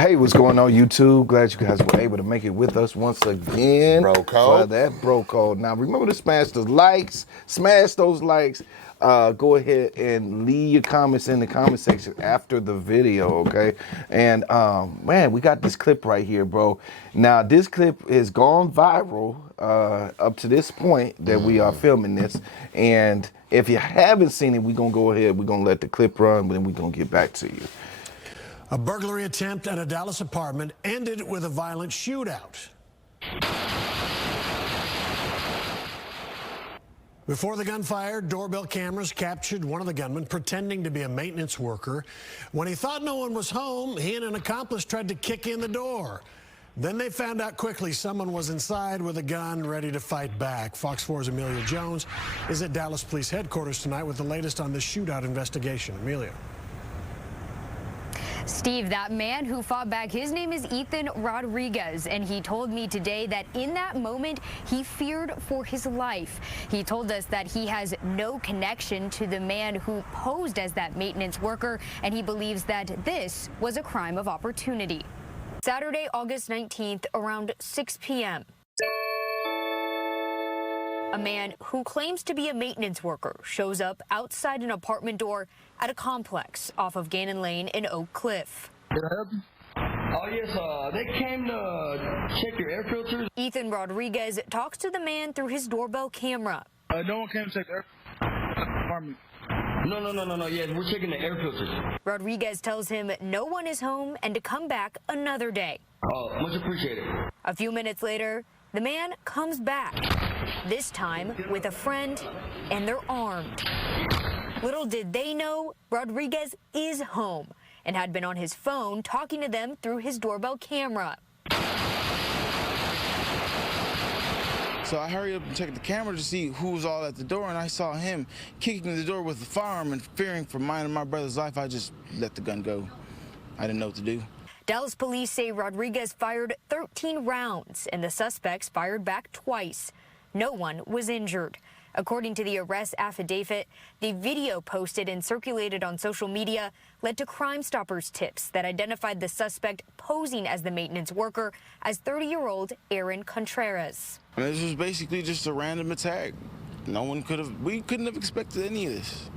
Hey, what's going on, YouTube? Glad you guys were able to make it with us once again Bro code. for that bro code. Now, remember to smash the likes, smash those likes. Go ahead and leave your comments in the comment section after the video, okay? And man, we got this clip right here, bro. Now, this clip has gone viral up to this point that we are filming this. And if you haven't seen it, we're gonna go ahead. We're gonna let the clip run, but then we're gonna get back to you. A burglary attempt at a Dallas apartment ended with a violent shootout. Before the gunfire, doorbell cameras captured one of the gunmen pretending to be a maintenance worker. When he thought no one was home, he and an accomplice tried to kick in the door. Then they found out quickly someone was inside with a gun ready to fight back. Fox 4's Amelia Jones is at Dallas Police Headquarters tonight with the latest on the shootout investigation. Amelia. Steve, that man who fought back, his name is Ethan Rodriguez, and he told me today that in that moment, he feared for his life. He told us that he has no connection to the man who posed as that maintenance worker, and he believes that this was a crime of opportunity. Saturday, August 19th, around 6 p.m. A man who claims to be a maintenance worker shows up outside an apartment door at a complex off of Gannon Lane in Oak Cliff. Oh, yes, they came to check your air filters. Ethan Rodriguez talks to the man through his doorbell camera. No one came to check the air apartment. No. Yeah, we're checking the air filters. Rodriguez tells him no one is home and to come back another day. Oh, much appreciated. A few minutes later, the man comes back, this time with a friend, and they're armed. Little did they know, Rodriguez is home and had been on his phone talking to them through his doorbell camera. So I hurried up and checked the camera to see who was all at the door, and I saw him kicking the door with the firearm, and fearing for mine and my brother's life, I just let the gun go. I didn't know what to do. Dallas police say Rodriguez fired 13 rounds, and the suspects fired back twice. No one was injured. According to the arrest affidavit, the video posted and circulated on social media led to Crime Stoppers tips that identified the suspect posing as the maintenance worker as 30-year-old Aaron Contreras. And this was basically just a random attack. We couldn't have expected any of this.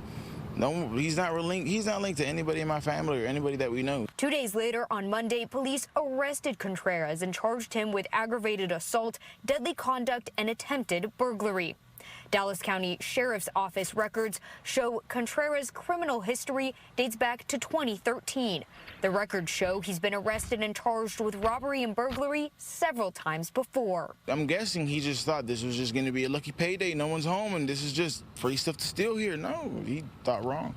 No, he's not linked to anybody in my family or anybody that we know. 2 days later, on Monday, police arrested Contreras and charged him with aggravated assault, deadly conduct, and attempted burglary. Dallas County Sheriff's Office records show Contreras' criminal history dates back to 2013. The records show he's been arrested and charged with robbery and burglary several times before. I'm guessing he just thought this was just going to be a lucky payday. No one's home, and this is just free stuff to steal here. No, he thought wrong.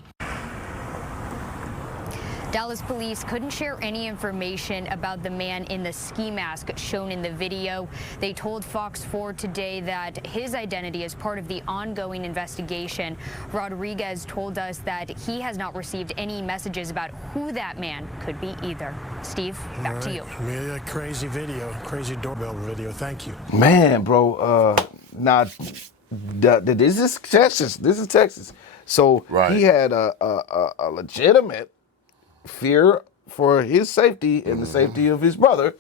Dallas police couldn't share any information about the man in the ski mask shown in the video. They told Fox 4 today that his identity is part of the ongoing investigation. Rodriguez told us that he has not received any messages about who that man could be either. Steve, back to you. Amelia, crazy video, crazy doorbell video. Thank you. Man, bro, now, this is Texas. This is Texas. So he had a legitimate fear for his safety and the safety of his brother,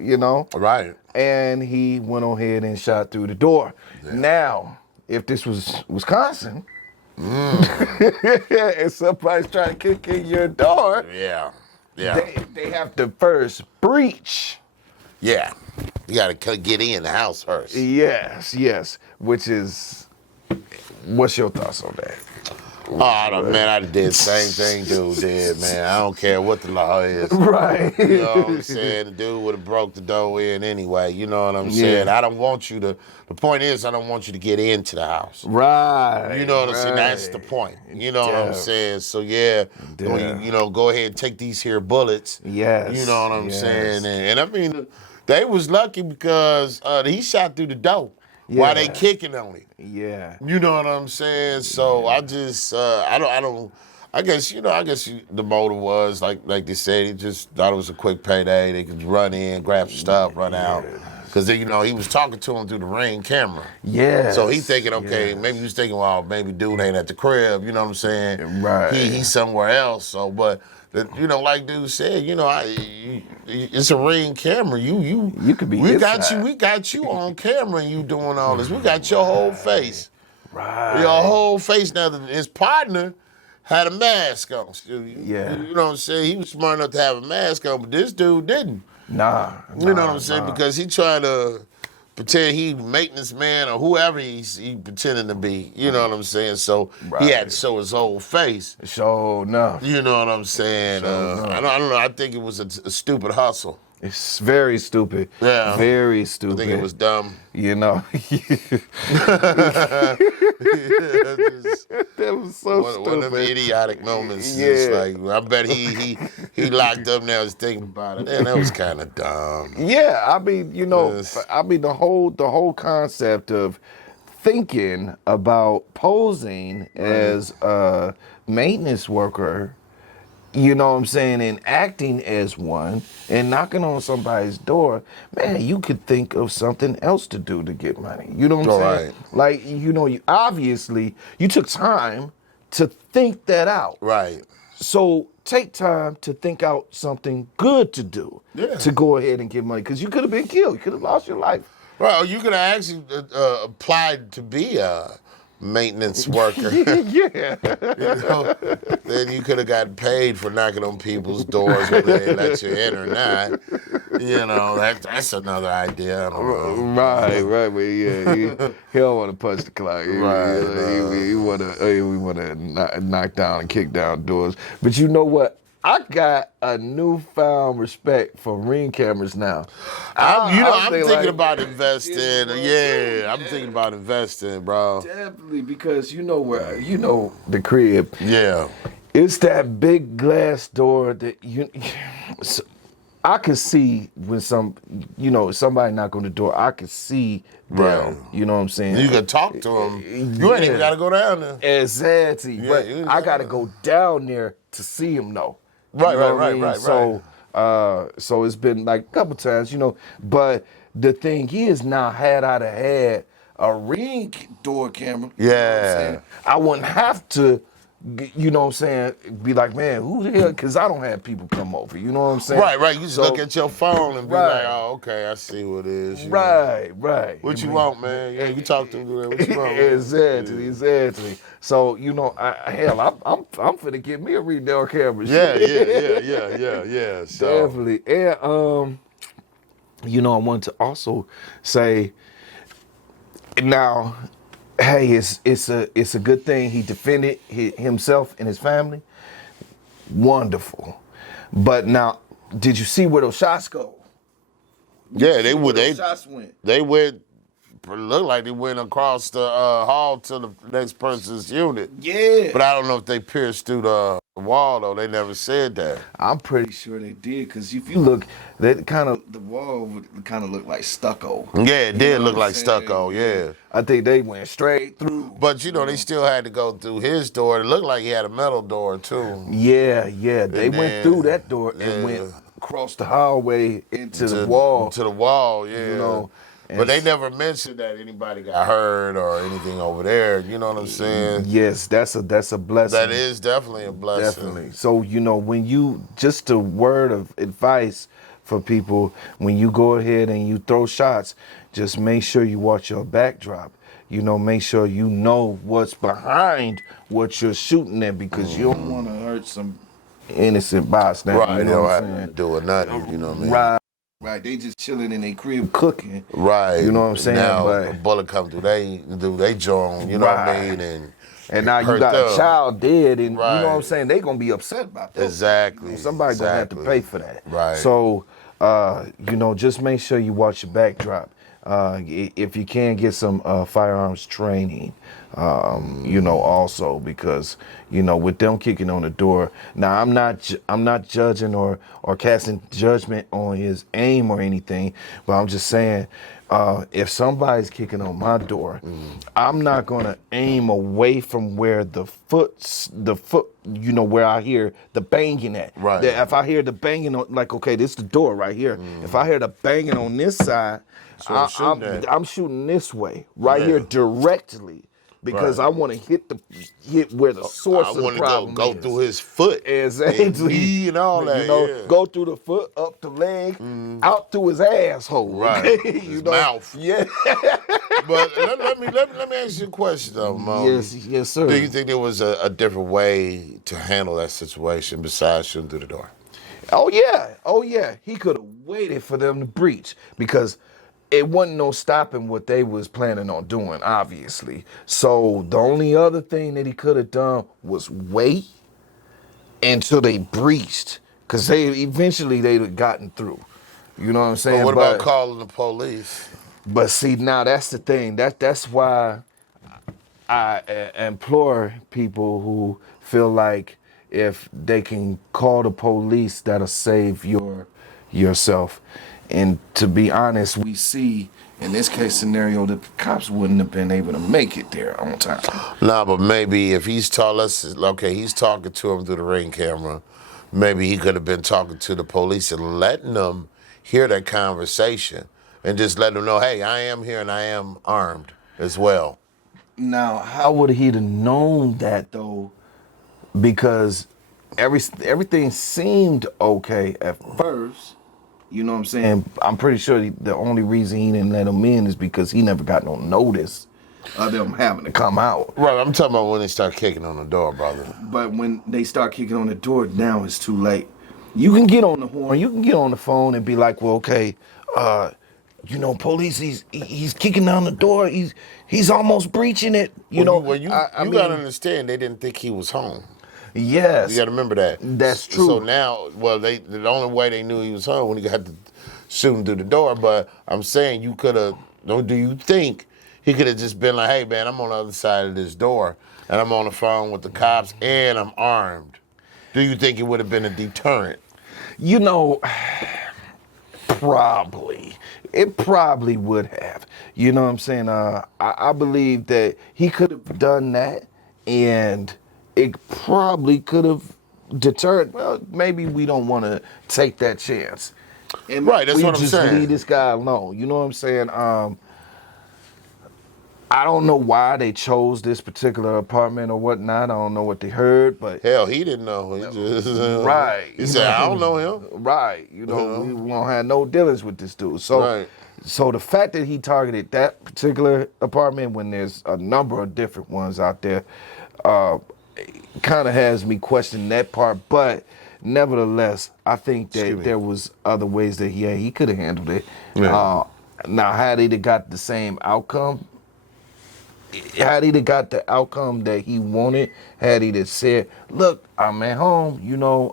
you know. Right. And he went on ahead and shot through the door. Yeah. Now, if this was Wisconsin, and somebody's trying to kick in your door, they have to first breach. Yeah. You got to get in the house first. Yes. Which is, what's your thoughts on that? Oh, man, I did the same thing dude did, man. I don't care what the law is. Right. You know what I'm saying? The dude would have broke the door in anyway. You know what I'm saying? I don't want you to, the point is, I don't want you to get into the house. Right. You know what I'm saying? That's the point. You know what I'm saying? So, go ahead and take these here bullets. Yes. You know what I'm saying? And I mean, they was lucky because he shot through the door. Yeah. While they kicking on it. Yeah. You know what I'm saying? So I just, I guess the motive was, like they said, he just thought it was a quick payday. They could run in, grab some stuff, run out. Because you know he was talking to him through the Ring camera. Yeah. So he thinking, okay, maybe he was thinking, well, maybe dude ain't at the crib. You know what I'm saying? Right. He's somewhere else. So, but you know, like dude said, you know, it's a Ring camera. You could be. We inside. got you on camera, and you doing all this. We got your whole face. Right. Your whole face. Now his partner had a mask on. Yeah. You know what I'm saying? He was smart enough to have a mask on, but this dude didn't. Nah. You know what I'm saying? Because he tried to pretend he maintenance man or whoever he pretending to be. You know what I'm saying? So he had to show his whole face. So no. You know what I'm saying? I don't know. I think it was a stupid hustle. It's very stupid. Yeah. Very I stupid. think it was dumb. You know. That was so stupid. One of them idiotic moments. Yeah. It's like, I bet he locked up now. Just thinking about it. Man, that was kind of dumb. Yeah, I mean, you know, Yes. the whole concept of thinking about posing as a maintenance worker, you know what I'm saying, and acting as one and knocking on somebody's door, man, you could think of something else to do to get money. You know what I'm saying? Right. Like, you know, you obviously you took time to think that out. Right. So take time to think out something good to do to go ahead and get money, because you could have been killed. You could have lost your life. Well, you could have actually applied to be a maintenance worker. Yeah. You know? Then you could have gotten paid for knocking on people's doors whether they let you in or not. You know, that's another idea. I don't know. Right, but yeah, he don't want to punch the clock. He want to knock down and kick down doors. But you know what? I got a newfound respect for Ring cameras now. I'm thinking about investing. Yeah, I'm thinking about investing, bro. Definitely, because you know where, you know the crib. Yeah. It's that big glass door that I could see when somebody knock on the door. I could see them. Right. You know what I'm saying? You could talk to them. You ain't even got to go down there. Exactly. Yeah, But you I got to go down there to see him, though. Right, You know what I right, mean? right. So it's been like a couple times, you know. But the thing is, now had I had a Ring door camera, you know what I'm Yeah. saying, I wouldn't have to, you know what I'm saying, be like, man, who the hell? Because I don't have people come over. You know what I'm saying? Right. You just look at your phone and be Right. like, oh, okay, I see what it is. You know. Right. What you want, man? Yeah, you talk to them. What you want? man? Exactly. So you know, I'm finna get me a Ring door camera. Yeah. So, Definitely. And you know, I wanted to also say, now, hey, it's a good thing he defended himself and his family. Wonderful. But now, did you see where those shots go? yeah, they would. Where those shots went. They went. Looked like they went across the hall to the next person's unit. Yeah. But I don't know if they pierced through the wall though. They never said that. I'm pretty sure they did, because if you look, the wall would kind of look like stucco. Yeah, it did know look what I'm like saying? stucco. Yeah. I think they went straight through. But you know, they still had to go through his door. It looked like he had a metal door too. Yeah. They And went then- through that door and yeah. went across the hallway into the wall. To the wall, yeah. You know, but they never mentioned that anybody got hurt or anything over there. You know what I'm saying? Yes, that's a blessing. That is definitely a blessing. Definitely. So, you know, when you, just a word of advice for people, when you go ahead and you throw shots, just make sure you watch your backdrop. You know, make sure you know what's behind what you're shooting at, because you don't want to hurt some innocent bystander. Right, you they know don't what have I'm to saying? do nothing, you know what I mean? Right. They just chilling in their crib cooking. Right. You know what I'm saying? Now But- a bullet come through they joint, you know what I mean? And now you hurt got them. a child dead, and you Right. know what I'm saying? They gonna be upset about that. Exactly. Somebody's gonna have to Exactly. pay for that. Right. So, you know, just make sure you watch your backdrop. If you can, get some firearms training, you know, also, because, you know, with them kicking on the door. Now, I'm not judging or casting judgment on his aim or anything, but I'm just saying, if somebody's kicking on my door, I'm not gonna aim away from where the foot, where I hear the banging at. Right. If I hear the banging on, like, okay, this is the door right here. If I hear the banging on this side, I'm shooting this way, right here directly. Because I want to hit where the source of the problem go is. through his foot. Exactly. And all that. Go through the foot, up the leg, out through his asshole. Right. Okay? His mouth. Yeah. But let me ask you a question though, Mo. Yes, sir. Do you think there was a different way to handle that situation besides shooting through the door? Oh yeah. He could have waited for them to breach because it wasn't no stopping what they was planning on doing, obviously. So the only other thing that he could have done was wait until they breached, because they'd have gotten through. You know what I'm saying? But what about calling the police? But see, now that's the thing. That's why I implore people who feel like if they can call the police, that'll save yourself. And to be honest, we see in this case scenario that the cops wouldn't have been able to make it there on time. Nah, but maybe if he's he's talking to him through the Ring camera, maybe he could have been talking to the police and letting them hear that conversation and just let them know, hey, I am here and I am armed as well. Now, how would he have known that though? Because everything seemed okay at first. You know what I'm saying? I'm pretty sure the only reason he didn't let him in is because he never got no notice of them having to come out. Right, I'm talking about when they start kicking on the door, brother. But when they start kicking on the door, now it's too late. You can get on the horn, you can get on the phone and be like, well, okay, police, he's kicking down the door, he's almost breaching it. You gotta understand, they didn't think he was home. Yes. You got to remember that. That's true. So now, the only way they knew he was home when he got to shooting through the door. But I'm saying you could have. Do you think he could have just been like, "Hey, man, I'm on the other side of this door, and I'm on the phone with the cops, and I'm armed." Do you think it would have been a deterrent? Probably. It probably would have. You know what I'm saying? I believe that he could have done that, and it probably could have deterred. Well, maybe we don't want to take that chance. And right, that's what I'm saying. We just leave this guy alone. You know what I'm saying? I don't know why they chose this particular apartment or whatnot. I don't know what they heard, but hell, he didn't know. He just right. He said, "I don't know him." Right. We won't have no dealings with this dude. So, So the fact that he targeted that particular apartment when there's a number of different ones out there, kind of has me question that part. But nevertheless, I think that there was other ways that he could have handled it. Yeah. Now, had he got the same outcome? Had he got the outcome that he wanted, had he said, look, I'm at home,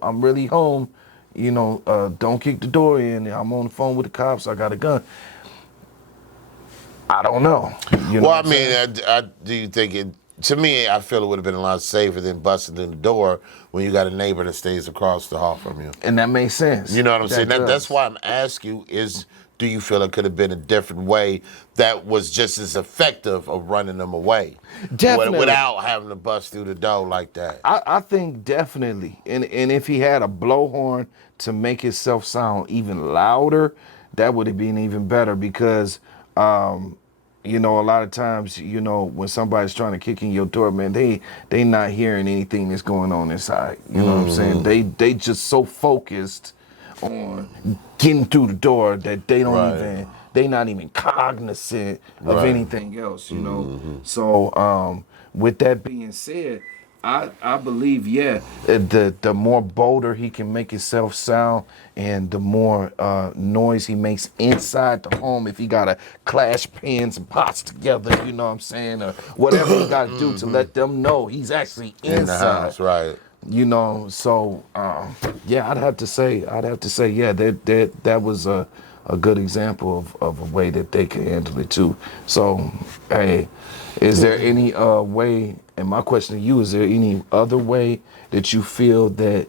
I'm really home, don't kick the door in, I'm on the phone with the cops, I got a gun. I don't know. Do you think to me, I feel it would have been a lot safer than busting in the door when you got a neighbor that stays across the hall from you. And that makes sense. You know what I'm saying? That's why I'm asking you do you feel it could have been a different way that was just as effective of running them away? Definitely. Without having to bust through the door like that. I think definitely. And if he had a blowhorn to make himself sound even louder, that would have been even better because, a lot of times, when somebody's trying to kick in your door, man, they not hearing anything that's going on inside. You know what I'm saying? They just so focused on getting through the door that they don't they not even cognizant of anything else, So with that being said, I believe, the more bolder he can make himself sound and the more noise he makes inside the home, if he got to clash pans and pots together, you know what I'm saying, or whatever he got to do to let them know he's actually inside. In the house, right. So I'd have to say, that was a good example of a way that they can handle it too. So, hey, is there any way, and my question to you, is there any other way that you feel that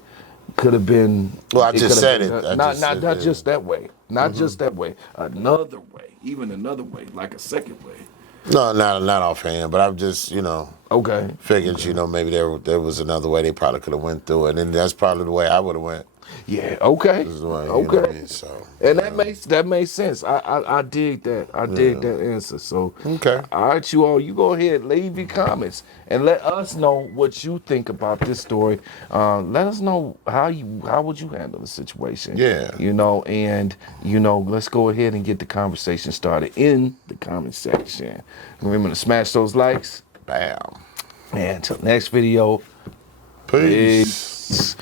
could have been? Well, I just said it. Not just that way. Not just that way. Another way. even another way, like a second way. No, not offhand, but I've just, you know, Okay. figured, you know, maybe there was another way they probably could have went through it, and that's probably the way I would have went. Yeah. Okay. This is the way, you know what I Okay. mean? So, And that makes sense. I dig that. I dig that answer. So Okay. all right, you all, you go ahead, leave your comments and let us know what you think about this story. Let us know how would you handle the situation. Yeah. You know, and you know, let's go ahead and get the conversation started in the comment section. Remember to smash those likes. bam. And until next video. Peace. Peace.